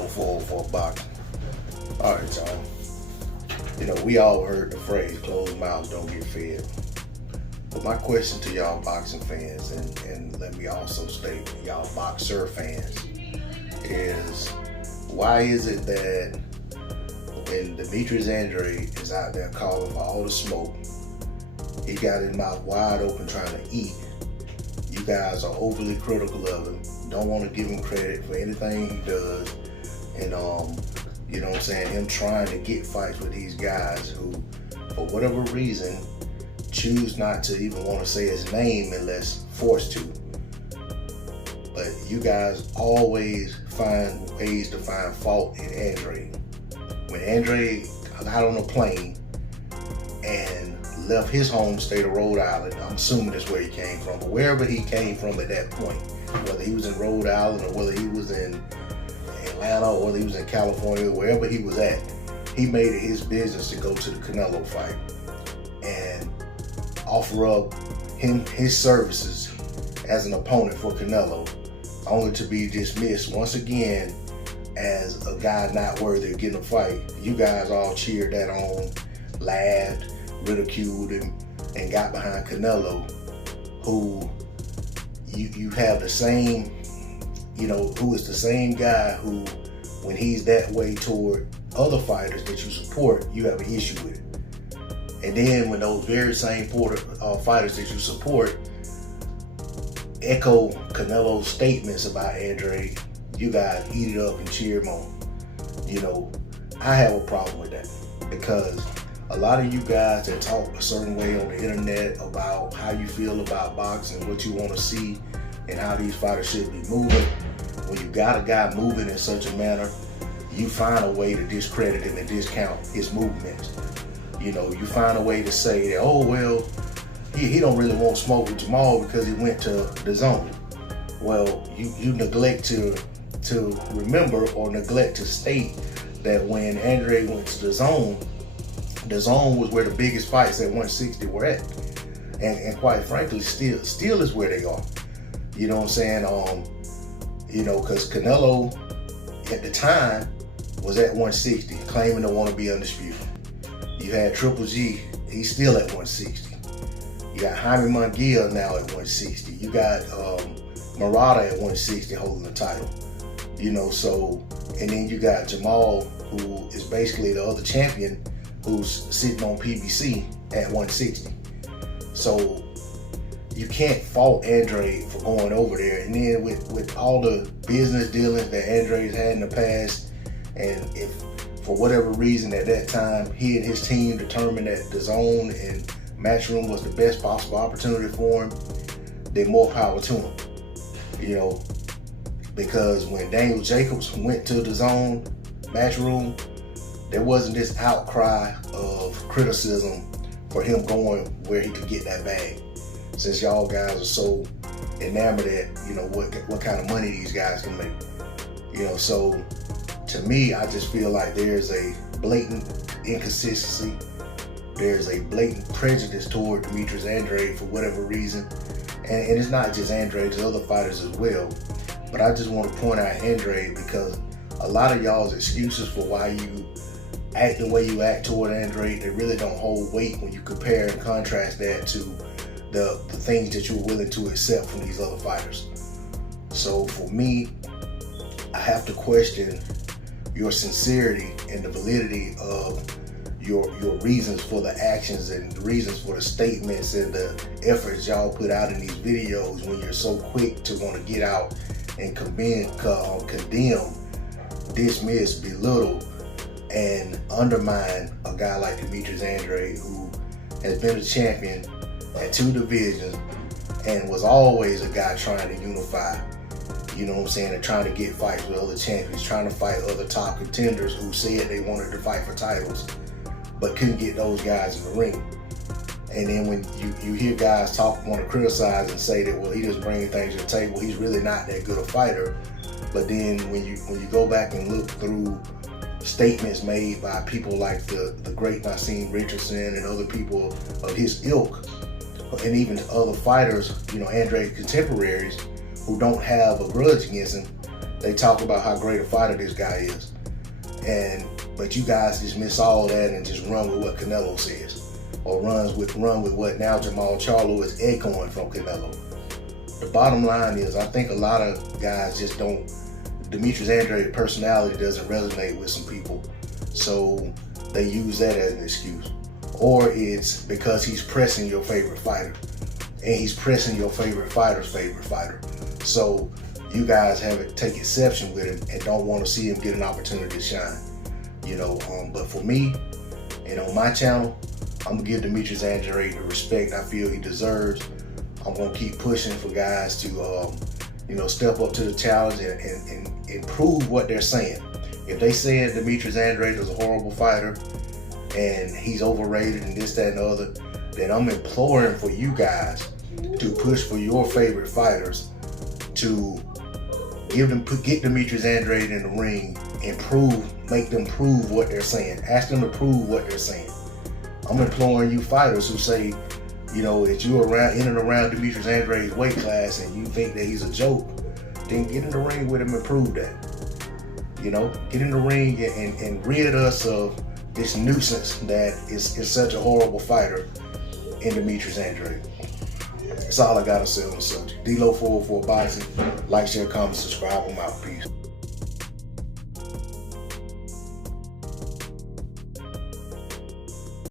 no 404 boxing. All right, y'all. You know, we all heard the phrase, closed mouths don't get fed. But my question to y'all boxing fans, and let me also state y'all boxer fans, is why is it that when Demetrius Andrade is out there calling for all the smoke, he got his mouth wide open trying to eat, you guys are overly critical of him, don't want to give him credit for anything he does, and you know what I'm saying, him trying to get fights with these guys who, for whatever reason, choose not to even want to say his name unless forced to. But you guys always find ways to find fault in Andrade. When Andrade got on a plane and left his home state of Rhode Island, I'm assuming that's where he came from, but wherever he came from at that point, whether he was in Rhode Island or whether he was in Atlanta or whether he was in California, wherever he was at, he made it his business to go to the Canelo fight and offer up his services as an opponent for Canelo, only to be dismissed once again as a guy not worthy of getting a fight. You guys all cheered that on, laughed, ridiculed him, and got behind Canelo, who you have the same, you know, who is the same guy who, when he's that way toward other fighters that you support, you have an issue with it. And then when those very same fighters that you support echo Canelo's statements about Andrade, you guys eat it up and cheer him on. You know, I have a problem with that, because a lot of you guys that talk a certain way on the internet about how you feel about boxing, what you want to see, and how these fighters should be moving, when you got a guy moving in such a manner, you find a way to discredit him and discount his movements. You know, you find a way to say that, oh, well, he don't really want smoke with Jamal because he went to the zone. Well, you neglect to remember or neglect to state that when Andrade went to the zone was where the biggest fights at 160 were at. And quite frankly, still is where they are. You know what I'm saying? You know, because Canelo at the time was at 160, claiming to want to be undisputed. You had Triple G, he's still at 160. You got Jaime Munguia now at 160. You got Murata at 160 holding the title. You know, so, and then you got Jamal, who is basically the other champion, who's sitting on PBC at 160. So you can't fault Andrade for going over there. And then with all the business dealings that Andrade's had in the past, and if for whatever reason at that time he and his team determined that the zone and Matchroom was the best possible opportunity for him, then more power to him. You know, because when Daniel Jacobs went to the zone, Matchroom, there wasn't this outcry of criticism for him going where he could get that bag. Since y'all guys are so enamored at, you know, what kind of money these guys can make. You know, so to me, I just feel like there's a blatant inconsistency. There's a blatant prejudice toward Demetrius Andrade for whatever reason. And it's not just Andrade, there's other fighters as well. But I just want to point out Andrade because a lot of y'all's excuses for why you act the way you act toward Andrade, they really don't hold weight when you compare and contrast that to the things that you're willing to accept from these other fighters. So for me, I have to question your sincerity and the validity of your reasons for the actions and the reasons for the statements and the efforts y'all put out in these videos when you're so quick to want to get out and condemn, dismiss, belittle, and undermine a guy like Demetrius Andrade, who has been a champion at 2 divisions and was always a guy trying to unify, you know what I'm saying, and trying to get fights with other champions, trying to fight other top contenders who said they wanted to fight for titles but couldn't get those guys in the ring. And then when you hear guys want to criticize and say that, well, he doesn't bring anything to the table, he's really not that good a fighter. But then when you go back and look through statements made by people like the great Nassim Richardson and other people of his ilk, and even other fighters, you know, Andrade's contemporaries, who don't have a grudge against him, They talk about how great a fighter this guy is. But you guys just miss all that and just run with what Canelo says. Or run with what now Jamal Charlo is echoing from Canelo. The bottom line is, I think a lot of guys just don't, Demetrius Andrade's personality doesn't resonate with some people. So they use that as an excuse. Or it's because he's pressing your favorite fighter. And he's pressing your favorite fighter's favorite fighter. So you guys take exception with him and don't want to see him get an opportunity to shine. But for me, and on my channel, I'm gonna give Demetrius Andrade the respect I feel he deserves. I'm gonna keep pushing for guys to, step up to the challenge and improve what they're saying. If they saying Demetrius Andrade is a horrible fighter and he's overrated and this, that, and the other, then I'm imploring for you guys to push for your favorite fighters to get Demetrius Andrade in the ring and make them prove what they're saying. Ask them to prove what they're saying. I'm imploring you fighters who say, that you're in and around Demetrius Andrade's weight class and you think that he's a joke, then get in the ring with him and prove that. Get in the ring and rid us of this nuisance that is such a horrible fighter in Demetrius Andrade. That's all I gotta say on the subject. D-Lo 404 Boxing. Like, share, comment, subscribe. I'm out. Peace.